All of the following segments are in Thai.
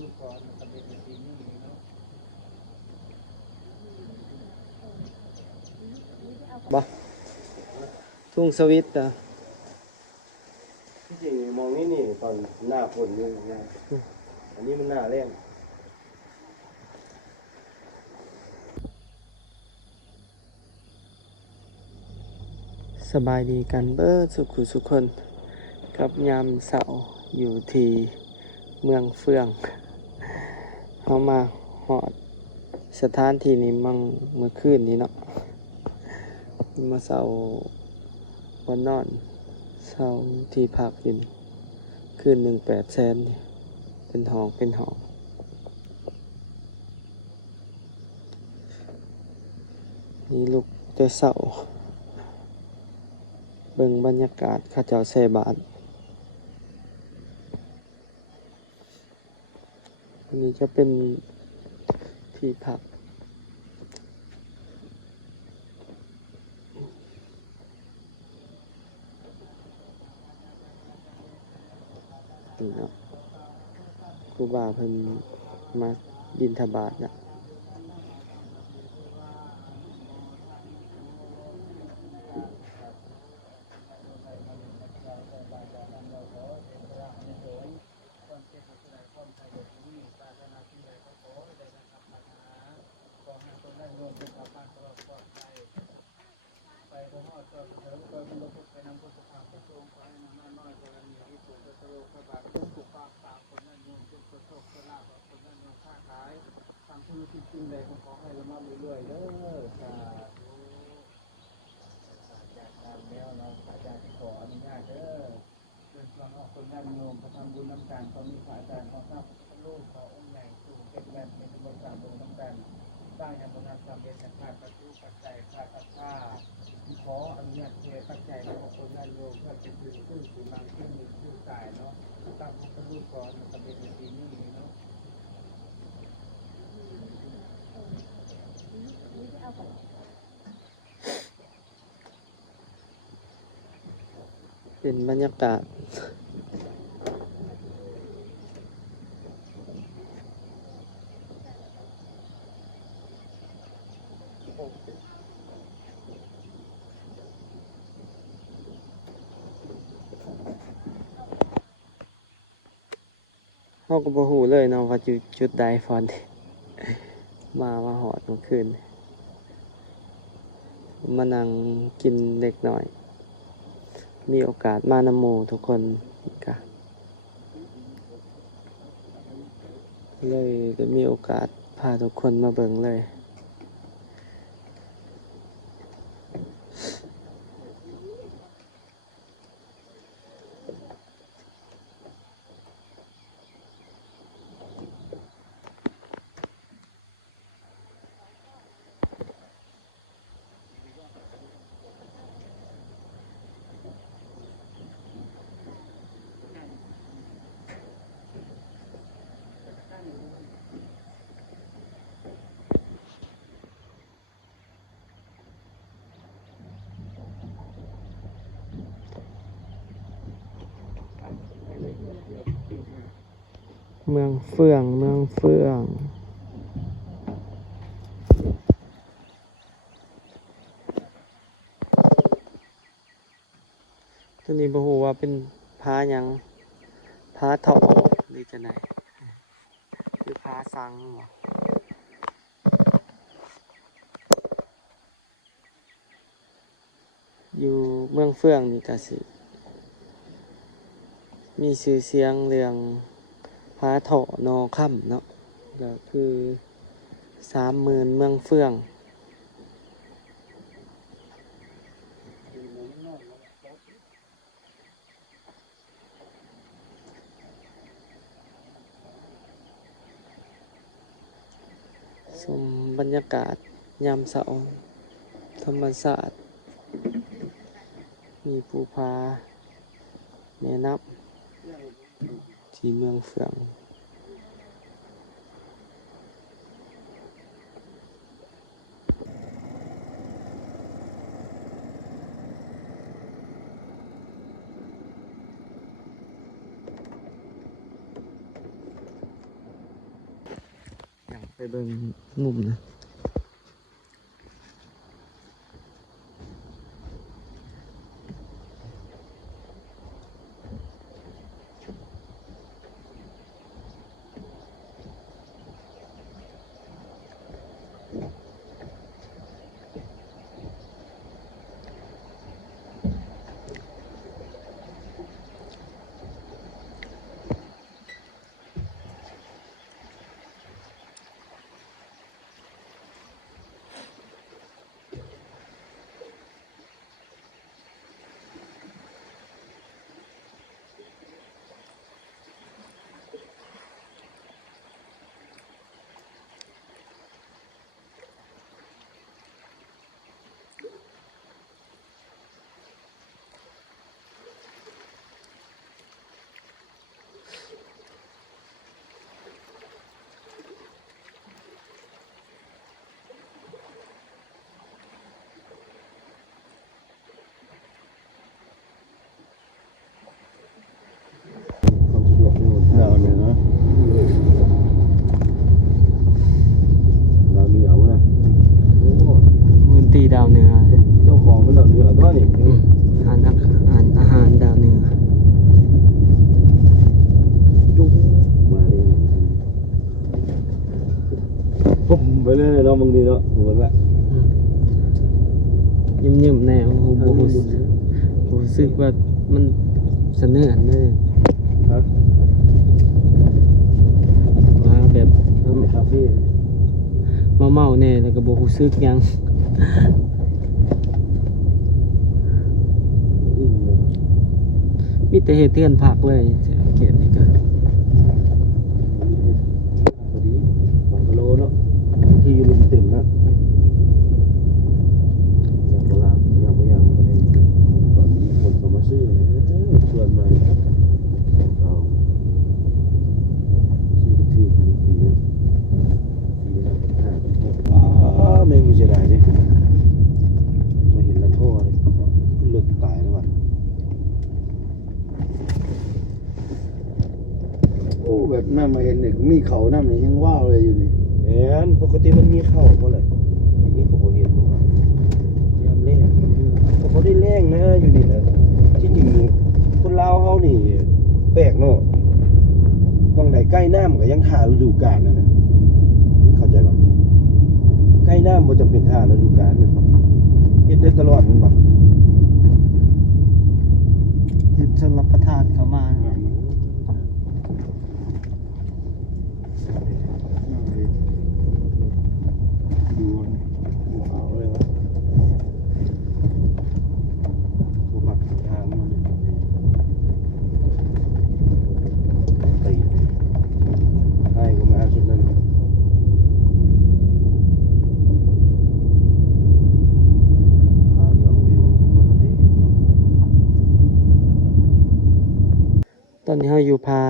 บ่ทุ่งสวิตอ่ะที่จริงมองนี่ตอนหน้าฝนอยู่นะอันนี้มันหน้าแล้งสบายดีกันเบิดสุขุสุขคนกับยามเสาร์อยู่ที่เมืองเฟืองเขามาหอดสถานที่นี้มั่งเมื่อคืนนี้เนาะมาเสาร์วันนอนเสาร์ที่พักอยู่คืน1,800,000เป็นห้องนี่ลูกแต่เสาร์เบิ่งบรรยากาศเข้าเจ้าใส่บาตรอันนี้จะเป็นที่พักนี่เนาะครูบาเพิ่นมาบิณฑบาตนะเป็นบรรยากาศเราก็บ่ฮู้เลยเนาะว่าจุดใดฟอนมาหอดเมื่อคืนมานั่งกินเล็กหน่อยมีโอกาสมานำหมู่ทุกคนก็เลยได้มีโอกาสพาทุกคนมาเบิ่งเลยเมืองเฟืองตัวนี้บ่ฮู้ว่าเป็นผาหยังผาเถาะหรือจังได๋คือผาสังบ่อยู่เมืองเฟืองนี่ก็สิมีชื่อเสียงเรื่องผาเถาะนอค่ำเนาะก็คือ30,000เมืองเฟืองชมบรรยากาศยามเช้าธรรมชาติมีภูผาแม่น้ำที่เมืองเฟือง ไปเบิ่งมุมนะความสะดวกในหนทางเนี่ยนะดาวเหนือวะนะโอ้ เงินตีดาวเหนือ เจ้าของมันดาวเหนือตัวนี่ อาหารดาวเหนือ จุ๊บมาเลยปุ๊บไปเลยเนาะมึงนี่เนาะถูกไหม ยิ้มๆแนวโอ้โหรู้สึกว่ามันเสนอเลย ฮะ มาแบบ ในคาเฟ่ เมาๆแน่แล้วก็บ่รู้สึกหยัง อิ่มเลย มีแต่เฮ็ดเทือนผักเลยเขตนี้ก็ พอดีบังกะโลเนาะที่อยู่ริมเต็มนะอย่างโบราณอย่างมันก็ได้ตอนนี้คนเขามาซื้อชวนมาเอาซื้อที่บางทีนะทีละ5 6แม่งไม่เสียดายดิมาเห็นแล้วโทษเลยเลือกตายแล้วว่ะโอ้แบบน่ามาเห็นเนี่ยมีเขาน่ามันยังว้าวเลยอยู่นี่แม่นปกติมันมีเข้าเมื่อไหร่อันนี้เขาบอกเห็นบอกว่ายามแรงแต่เขาได้แรงนะอยู่นี่นะที่จริงคนลาวเขานี่แปลกเนาะวังไหนใกล้น้ำก็ยังท่าฤดูกาลนะเข้าใจป่ะใกล้น้ำบ่จำเป็นท่าฤดูกาลมันเฮ็ดได้ตลอดมันบ่ เฮ็ดชนรับประทานเข้ามาดูเอาเลยวะพวกมักทางมันเนี่ยตีให้ก็มาสุดนั้นหาลองวิวมันดี ตอนนี้เราอยู่ผา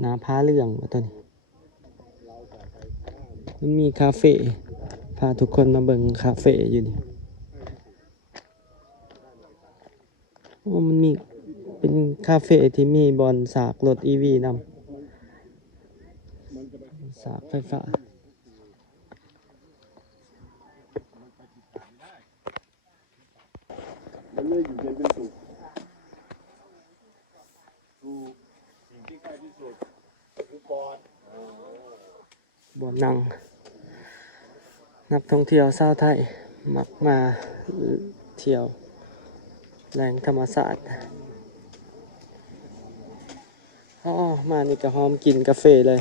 หน้าผาเรื่องว่าตอนนี้มันมีคาเฟ่พาทุกคนมาเบิ่งคาเฟ่อยู่นี่โอ้มันมีเป็นคาเฟ่ที่มีบอลสากรถ EV นำสากไฟฟ้า มันเลยอยู่เย็นเป็นสุขดูสิ่งที่ใกล้ที่สุดคือปอด บ่อนั่งนักท่องเที่ยวชาวไทยมักมาเที่ยวแหล่งธรรมศาสตร์อ๋อมานี่ก็หอมกินกาแฟเลย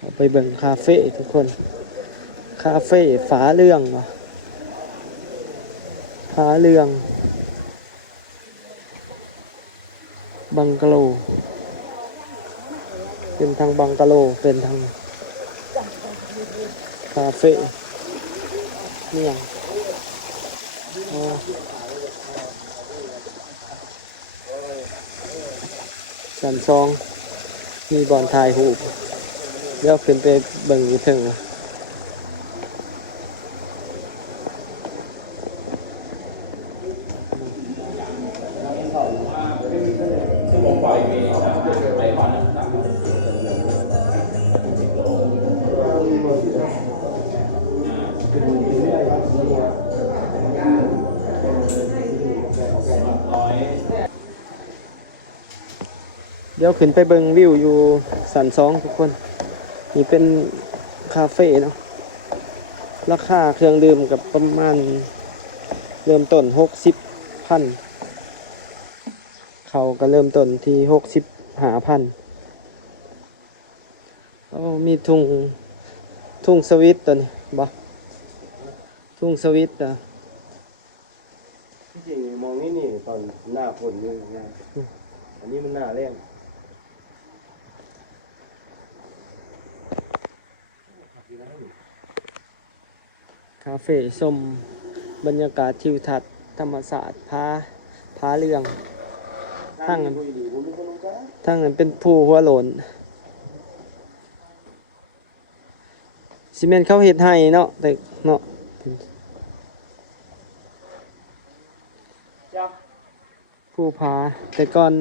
เอาไปเบิ่งคาเฟ่ทุกคน คาเฟ่ฟ้าเรื่องเหรอฟ้าเรื่อง บังกะโล เป็นทางบังกะโล เป็นทางคาเฟ่เนี่ยอ๋อสันซอง มีบอลถ่ายรูปเดี๋ยวขึ้นไปเบิ่งอยู่เถึงเดี๋ยวขึ้นไปเบิ่งวิวอยู่สันสองทุกคนนี่เป็นคาเฟ่เนาะราคาเครื่องดื่มกับประมาณเริ่มต้น60,000เขาก็เริ่มต้นที่65,000มีทุ่งสวิตตัวนี้บ่ทุ่งสวิตอ่ะ ที่จริงมองนี่ตอนหน้าฝนอยู่นะอันนี้มันหน้าแรง คาเฟ่ชมบรรยากาศทิวทัศน์ธรรมศาสตร์ผาเรืองทั้งนั้นเป็นภูหัวโหลนซีเมนต์เขาเฮ็ดให้เนาะแต่เนาะภูผาแต่ก่อน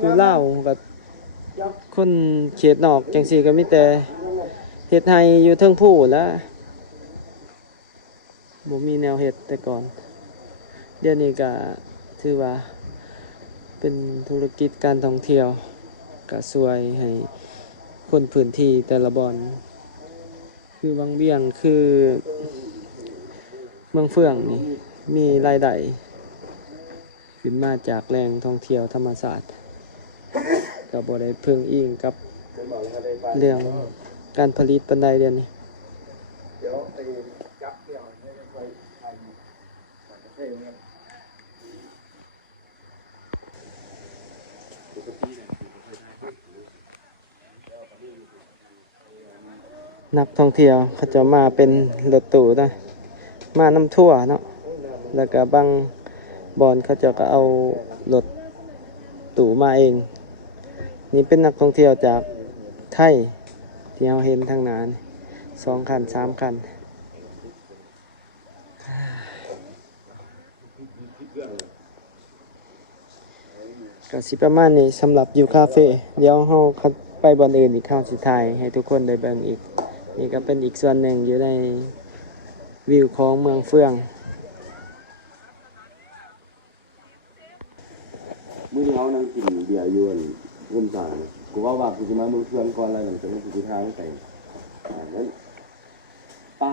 อยู่ลาวกับคนเขตนอกจังซี่ก็มีแต่เฮ็ดให้อยู่เทิงภูแล้วบ่มีแนวเฮ็ดแต่ก่อนเดี๋ยวนี้ก็ถือว่าเป็นธุรกิจการท่องเที่ยวก็ช่วยให้คนพื้นที่แต่ละบ่อนคือบางเบี้ยงคือเมืองเฟื่องนี่มีรายได้ขึ้นมาจากแหล่งท่องเที่ยวธรรมศาสตร์ก็บ่ได้พึ่งอิงกับเรื่องการผลิตปานใดเดี๋ยวนี้นักท่องเที่ยวเขาจะมาเป็นรถตู้นะมาน้ำทั่วเนาะแล้วก็บางบอนเขาจะก็เอารถตู้มาเองนี่เป็นนักท่องเที่ยวจากไทยที่เราเห็นทางหน้านี่2 คัน 3 คันก็สิประมาณนี้สำหรับอยู่คาเฟ่เดี๋ยวเราไปบอนอื่นอีกข้าวสุดท้ายให้ทุกคนได้เบิ่งอีกนี่ก็เป็นอีกส่วนหนึ่งอยู่ในวิวของเมืองเฟื่อง มื้อนี้เขานั่งกินเบียร์อยู่ร่มสางกูว่ากูจะมาเมืองเพื่อนก่อนอะไรหลังจากนั้นกูจะทางไปนั้นป้า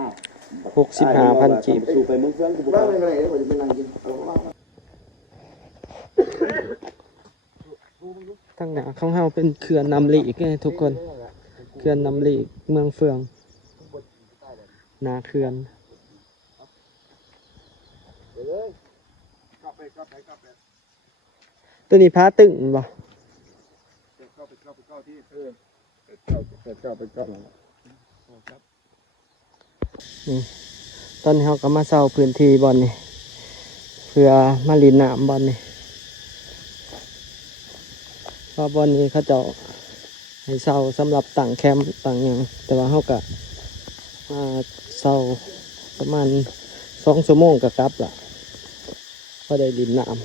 65,000 กีบ สู่ไปเมืองเพื่อนกูบอกว่าอะไรเดี๋ยวผมจะไปนั่งกินเอาว่า ทางหน้าของเฮาเป็นเขื่อนนำลีกไงทุกคนเขื่อนนำลีกเมืองเฟืองนาเขื่อนตัวนี้พาตึงบ่นี่ตอนนี้เราก็มาเซาพื้นที่บอลนี่เพื่อมาลินน้ำบอลนี่เพราะบอลนี้เขาเจะให้เซาสำหรับตั้งแคมป์ตั้งอย่างแต่ว่าเขาก็มาเซาประมาณ2 ชั่วโมงก็กลับละพอได้ลินน้ำ